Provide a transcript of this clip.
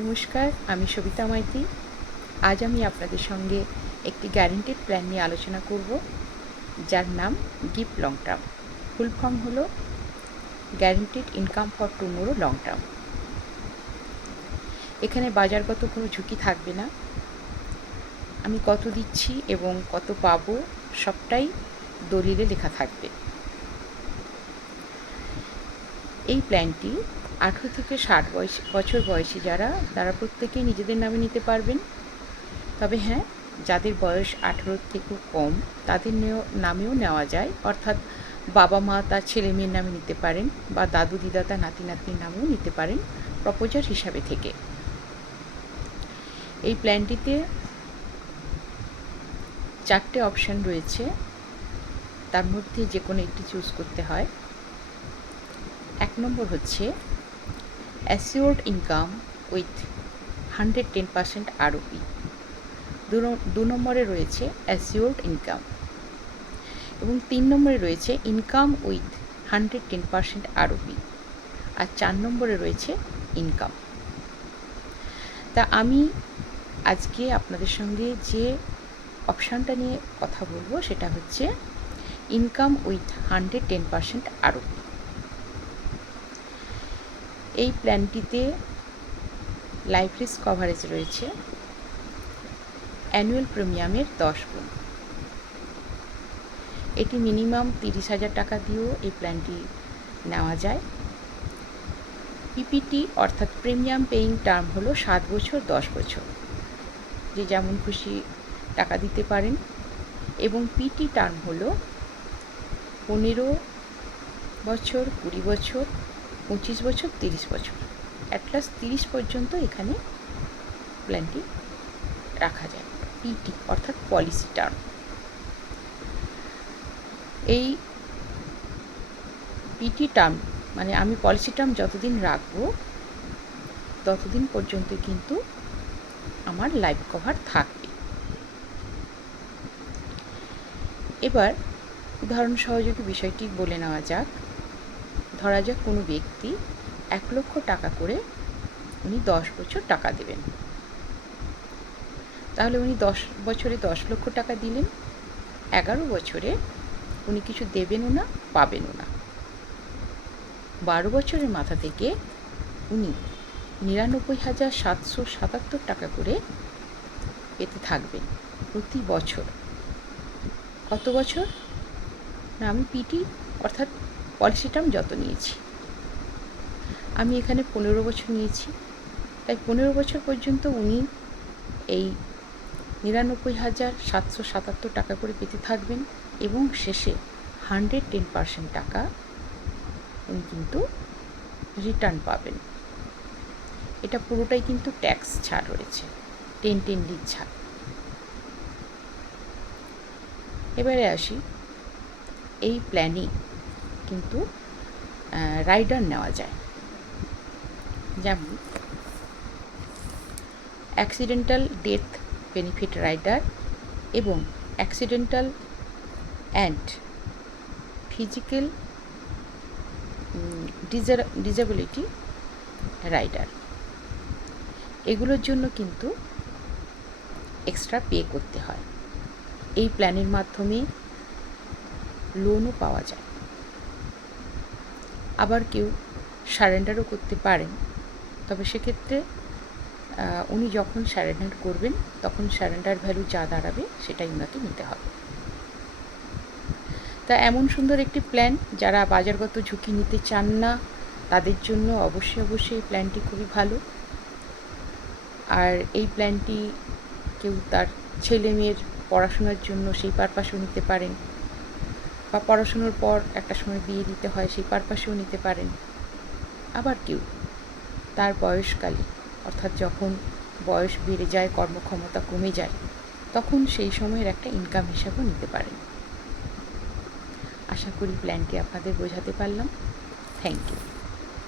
নমস্কার, আমি সবিতা মাইতি। আজ আমি আপনাদের সঙ্গে একটি গ্যারেন্টেড প্ল্যান নিয়ে আলোচনা করব, যার নাম give long term. Full form হলো guaranteed income for tomorrow long term. এখানে বাজারগত কোনো ঝুঁকি থাকবে না। আমি কত দিচ্ছি এবং কত পাবো সবটাই দলিলে লেখা থাকবে। এই প্ল্যানটি 18 থেকে 60 বছর বয়সী তারা প্রত্যেকেই নিজেদের নামে নিতে পারবেন। তবে হ্যাঁ, যাদের বয়স 18 থেকে কম তাদের নামেও নেওয়া যায়, অর্থাৎ বাবা মা তার ছেলে মেয়ের নামে নিতে পারেন বা দাদু দিদা তার নাতি নাতনির নামেও নিতে পারেন প্রপোজার হিসাবে থেকে। এই প্ল্যানটিতে 4টে অপশান রয়েছে, তার মধ্যে যে কোনো একটি চুজ করতে হয়। 1 নম্বর হচ্ছে অ্যাসিওর্ড ইনকাম উইথ 110% ROP। 2 নম্বরে রয়েছে অ্যাসিওর্ড ইনকাম এবং 3 নম্বরে রয়েছে ইনকাম উইথ 110% ROP, আর 4 নম্বরে রয়েছে ইনকাম। তা আমি আজকে আপনাদের সঙ্গে যে অপশানটা নিয়ে কথা বলবো সেটা হচ্ছে ইনকাম উইথ 110% ROP। এই প্ল্যানটিতে লাইফ রিস্ক কভারেজ রয়েছে অ্যানুয়াল প্রিমিয়ামের 10 গুণ। এটি মিনিমাম 30,000 টাকা দিয়েও এই প্ল্যানটি নেওয়া যায়। পিপিটি অর্থাৎ প্রিমিয়াম পেইং টার্ম হলো 7 বছর 10 বছর, যে যেমন খুশি টাকা দিতে পারেন, এবং পিটি টার্ম হলো 15 বছর, 20 বছর, 25 বছর, 30 বছর, অ্যাটলাস্ট 30 পর্যন্ত এখানে প্ল্যানটি রাখা যায়। পিটি অর্থাৎ পলিসি টার্ম। এই পিটি টার্ম মানে আমি পলিসি টার্ম যতদিন রাখবো ততদিন পর্যন্ত কিন্তু আমার লাইফ কভার থাকবে। এবার উদাহরণ সহযোগী বিষয়টি বলে নেওয়া যাক। ধরা যাক কোনো ব্যক্তি 1 লক্ষ টাকা করে উনি 10 বছর টাকা দেবেন। তাহলে উনি 10 বছরে 10 লক্ষ টাকা দিলেন, 11 বছরে উনি কিছু দেবেনও না, পাবেনও না। 12 বছরের মাথা থেকে উনি 99,777 টাকা করে পেতে থাকবেন প্রতি বছর। কত বছর? না, আমি পিটি অর্থাৎ পলিসি টার্ম যত নিয়েছি, আমি এখানে 15 বছর নিয়েছি, তাই 15 বছর পর্যন্ত উনি এই 99,777 টাকা করে পেতে থাকবেন এবং শেষে 110% টাকা উনি কিন্তু রিটার্ন পাবেন। এটা পুরোটাই কিন্তু ট্যাক্স ছাড় রয়েছে, 10 ছাড়। এবারে আসি, এই প্ল্যানে কিন্তু রাইডার নেওয়া যায়, যেমন অ্যাক্সিডেন্টাল ডেথ বেনিফিট রাইডার এবং accidental and physical disability rider. এগুলোর জন্য কিন্তু এক্সট্রা পে করতে হয়। এই প্ল্যানের মাধ্যমে লোনও পাওয়া যায়। আবার কেউ সারেন্ডারও করতে পারেন, তবে সেক্ষেত্রে উনি যখন সারেন্ডার করবেন তখন সারেন্ডার ভ্যালু যা দাঁড়াবে সেটাই ওনাকে নিতে হবে। তা এমন সুন্দর একটি প্ল্যান, যারা বাজারগত ঝুঁকি নিতে চান না তাদের জন্য অবশ্যই এই প্ল্যানটি খুবই ভালো। আর এই প্ল্যানটি কেউ তার ছেলে মেয়ের পড়াশোনার জন্য সেই পারপাসেও নিতে পারেন, বা পড়াশোনার পর একটা সময় বিয়ে দিতে হয় সেই পারপাসেও নিতে পারেন। আবার কেউ তার বয়সকালে, অর্থাৎ যখন বয়স বেড়ে যায়, কর্মক্ষমতা কমে যায়, তখন সেই সময়ের একটা ইনকাম হিসাবেও নিতে পারেন। আশা করি প্ল্যানটি আপনাদের বোঝাতে পারলাম। Thank you.